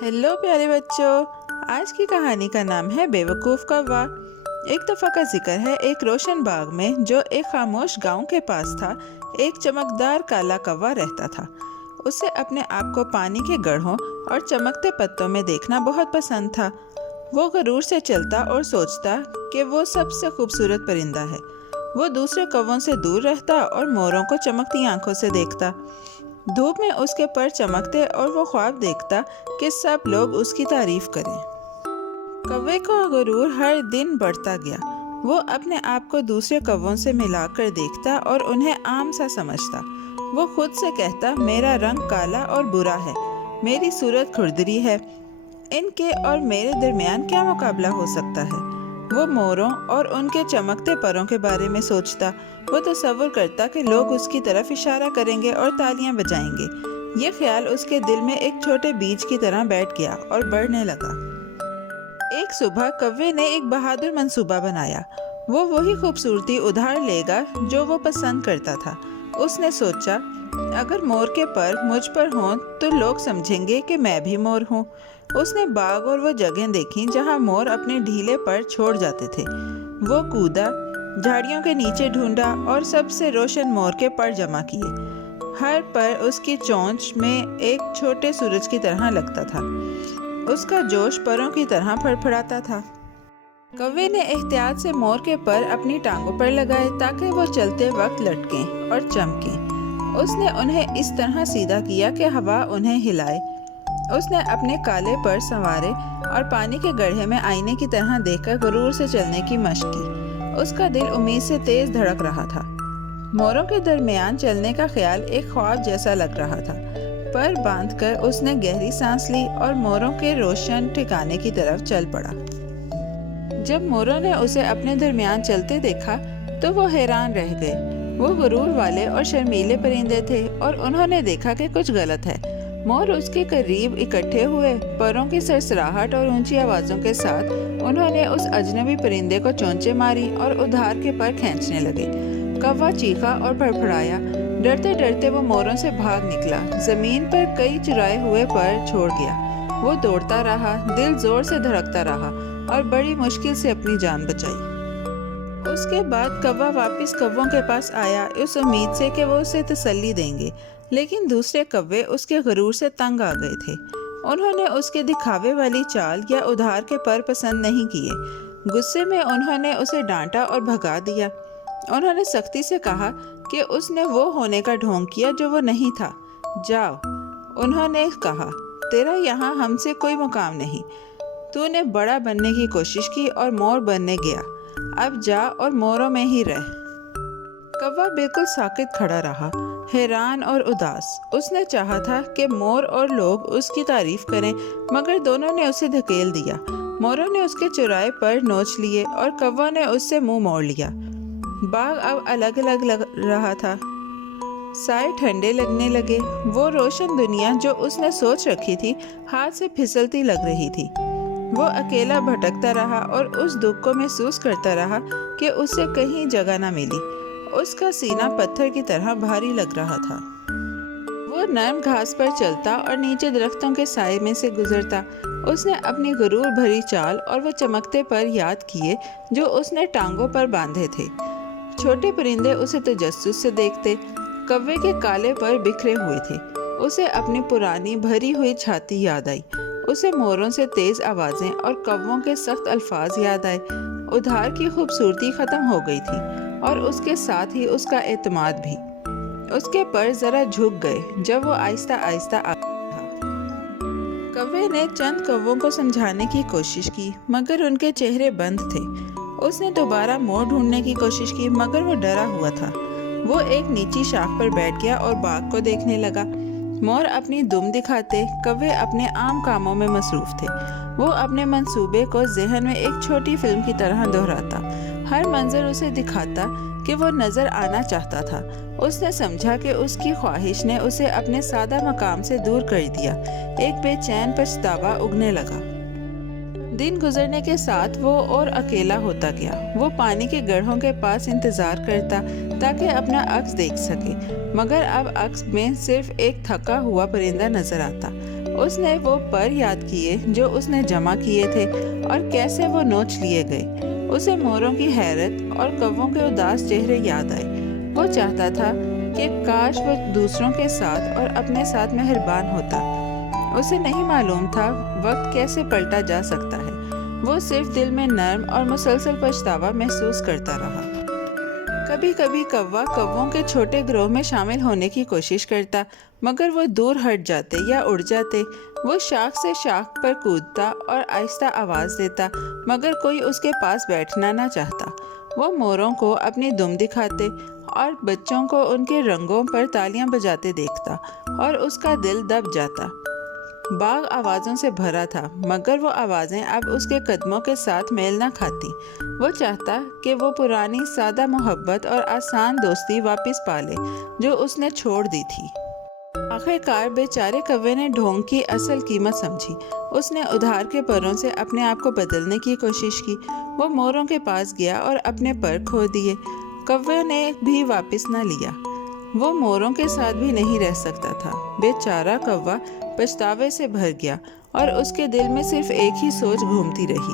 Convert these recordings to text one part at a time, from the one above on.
Hello प्यारे बच्चों। आज की कहानी का नाम है बेवकूफ़ कौवा। एक दफ़ा का जिक्र है एक रोशन बाग में जो एक खामोश गांव के पास था। एक चमकदार काला कौवा रहता था। उसे अपने आप को पानी के गड्ढों और चमकते पत्तों में देखना बहुत पसंद था। वो गरूर से चलता और सोचता कि वो सबसे खूबसूरत परिंदा है। वो दूसरे कौवों से दूर रहता और मोरों को चमकती आंखों से देखता। धूप में उसके पर चमकते और वो ख्वाब देखता कि सब लोग उसकी तारीफ करें। कौवे का गुरूर हर दिन बढ़ता गया। वो अपने आप को दूसरे कौवों से मिलाकर देखता और उन्हें आम सा समझता। वो खुद से कहता, मेरा रंग काला और बुरा है, मेरी सूरत खुरदरी है, इनके और मेरे दरमियान क्या मुकाबला हो सकता है। वो मोरों और उनके चमकते परों के बारे में सोचता। वो तसव्वुर करता कि लोग उसकी तरफ इशारा करेंगे और तालियां बजाएंगे। ये ख्याल उसके दिल में एक छोटे बीज की तरह बैठ गया और बढ़ने लगा। एक सुबह कौवे ने एक बहादुर मंसूबा बनाया। वो वही खूबसूरती उधार लेगा जो वो पसंद करता था। उसने सोचा, अगर मोर के पर मुझ पर हों तो लोग समझेंगे कि मैं भी मोर हूँ। उसने बाग और वो जगह देखी जहाँ मोर अपने ढीले पर छोड़ जाते थे। वो कूदा, झाड़ियों के नीचे ढूंढा और सबसे रोशन मोर के पर जमा किए। हर पर उसकी चोंच में एक छोटे सूरज की तरह लगता था। उसका जोश परों की तरह फड़फड़ाता था। कौवे ने एहतियात से मोर के पर अपनी टांगों पर लगाए ताकि वो चलते वक्त लटकें और चमकें। उसने उन्हें इस तरह सीधा किया कि हवा उन्हें हिलाए। उसने अपने काले पर संवारे और पानी के गड्ढे में आईने की तरह देखकर गुरूर से चलने की मशक की। उसका दिल उम्मीद से तेज धड़क रहा था। मोरों के दरमियान चलने का ख्याल एक ख्वाब जैसा लग रहा था। पर बांधकर उसने गहरी सांस ली और मोरों के रोशन ठिकाने की तरफ चल पड़ा। जब मोरों ने उसे अपने दरमियान चलते देखा तो वो हैरान रह गए। वो गुरूर वाले और शर्मीले परिंदे थे और उन्होंने देखा कि कुछ गलत है। मोर उसके करीब इकट्ठे हुए। परों की सरसराहट और ऊंची आवाज़ों के साथ उन्होंने उस अजनबी परिंदे को चोंचे मारी और उधार के पर खींचने लगे। कौवा चीखा और फड़फड़ाया। डरते डरते वो मोरों से भाग निकला। ज़मीन पर कई चुराए हुए पर छोड़ गया। वो दौड़ता रहा, दिल जोर से धड़कता रहा और बड़ी मुश्किल से अपनी जान बचाई। उसके बाद कौवा वापस कौवों के पास आया, इस उम्मीद से कि वो उसे तसल्ली देंगे। लेकिन दूसरे कौवे उसके गुरूर से तंग आ गए थे। उन्होंने उसके दिखावे वाली चाल या उधार के पर पसंद नहीं किए। गुस्से में उन्होंने उसे डांटा और भगा दिया। उन्होंने सख्ती से कहा कि उसने वो होने का ढोंग किया जो वो नहीं था। जाओ, उन्होंने कहा, तेरा यहाँ हमसे कोई मुकाम नहीं। तूने बड़ा बनने की कोशिश की और मोर बनने गया। अब जा और मोरों में ही रह। कौवा बिल्कुल साकित खड़ा रहा, हैरान और उदास। उसने चाहा था कि मोर और लोग उसकी तारीफ करें, मगर दोनों ने उसे धकेल दिया। मोरों ने उसके चुराए पर नोच लिए और कौवा ने उससे मुंह मोड़ लिया। बाग अब अलग अलग लग रहा था। साए ठंडे लगने लगे। वो रोशन दुनिया जो उसने सोच रखी थी हाथ से फिसलती लग रही थी। वो अकेला भटकता रहा और उस दुख को महसूस करता रहा कि उसे कहीं जगह न मिली। उसका सीना पत्थर की तरह भारी लग रहा था। वो नरम घास पर चलता और नीचे दरख्तों के साए में से गुजरता। उसने अपनी गुरूर भरी चाल और वो चमकते पर याद किए जो उसने टांगों पर बांधे थे। छोटे परिंदे उसे तजस्सुस से देखते। कौवे के काले पर बिखरे हुए थे। उसे अपनी पुरानी भरी हुई छाती याद आई। उसे मोरों से तेज आवाज़ें और कौवों के सख्त अल्फाज याद आए। उधार की खूबसूरती ख़त्म हो गई थी और उसके साथ ही उसका एतमाद भी। उसके पर ज़रा झुक गए जब वो आहिस्ता आहिस्ता आगा था। कौवे ने चंद कौवों को समझाने की कोशिश की, मगर उनके चेहरे बंद थे। उसने दोबारा मोर ढूंढने की कोशिश की, मगर वो डरा हुआ था। वो एक नीची शाख पर बैठ गया और बाग को देखने लगा। मोर अपनी दुम दिखाते, कौवे अपने आम कामों में मसरूफ थे। वो अपने मंसूबे को ज़हन में एक छोटी फिल्म की तरह दोहराता। हर मंजर उसे दिखाता कि वो नज़र आना चाहता था। उसने समझा कि उसकी ख्वाहिश ने उसे अपने सादा मकाम से दूर कर दिया। एक बेचैन पछतावा उगने लगा। दिन गुजरने के साथ वो और अकेला होता गया। वो पानी के गड्ढों के पास इंतज़ार करता ताकि अपना अक्स देख सके, मगर अब अक्स में सिर्फ एक थका हुआ परिंदा नजर आता। اس نے وہ پر یاد کیے جو اس نے جمع کیے تھے اور کیسے وہ نوچ لیے گئے۔ اسے موروں کی حیرت اور کووں کے اداس چہرے یاد آئے۔ وہ چاہتا تھا کہ کاش وہ دوسروں کے ساتھ اور اپنے ساتھ مہربان ہوتا۔ اسے نہیں معلوم تھا وقت کیسے پلٹا جا سکتا ہے۔ وہ صرف دل میں نرم اور مسلسل پچھتاوا محسوس کرتا رہا۔ کبھی کبھی کوا کووں کے چھوٹے گروہ میں شامل ہونے کی کوشش کرتا، مگر وہ دور ہٹ جاتے یا اڑ جاتے۔ وہ شاخ سے شاخ پر کودتا اور آہستہ آواز دیتا، مگر کوئی اس کے پاس بیٹھنا نہ چاہتا۔ وہ موروں کو اپنی دم دکھاتے اور بچوں کو ان کے رنگوں پر تالیاں بجاتے دیکھتا اور اس کا دل دب جاتا۔ باغ آوازوں سے بھرا تھا، مگر وہ آوازیں اب اس کے قدموں کے ساتھ میل نہ کھاتی۔ وہ چاہتا کہ وہ پرانی سادہ محبت اور آسان دوستی واپس پالے جو اس نے چھوڑ دی تھی۔ آخر کار بیچارے کوے نے ڈھونگ کی اصل قیمت سمجھی۔ اس نے ادھار کے پروں سے اپنے آپ کو بدلنے کی کوشش کی۔ وہ موروں کے پاس گیا اور اپنے پر کھو دیے۔ کوے نے بھی واپس نہ لیا۔ وہ موروں کے ساتھ بھی نہیں رہ سکتا تھا۔ بیچارہ کوا پچھتاوے سے بھر گیا اور اس کے دل میں صرف ایک ہی سوچ گھومتی رہی،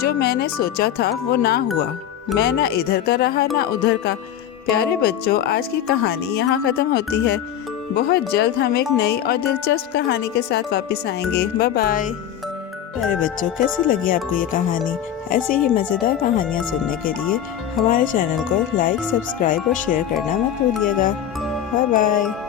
جو میں نے سوچا تھا وہ نہ ہوا۔ میں نہ ادھر کا رہا نہ ادھر کا۔ پیارے بچوں، آج کی کہانی یہاں ختم ہوتی ہے۔ بہت جلد ہم ایک نئی اور دلچسپ کہانی کے ساتھ واپس آئیں گے۔ Bye bye. پیارے بچوں، کیسی لگی آپ کو یہ کہانی؟ ایسی ہی مزیدار کہانیاں سننے کے لیے ہمارے چینل کو لائک، سبسکرائب اور شیئر کرنا مت بھولیے گا۔ Bye bye.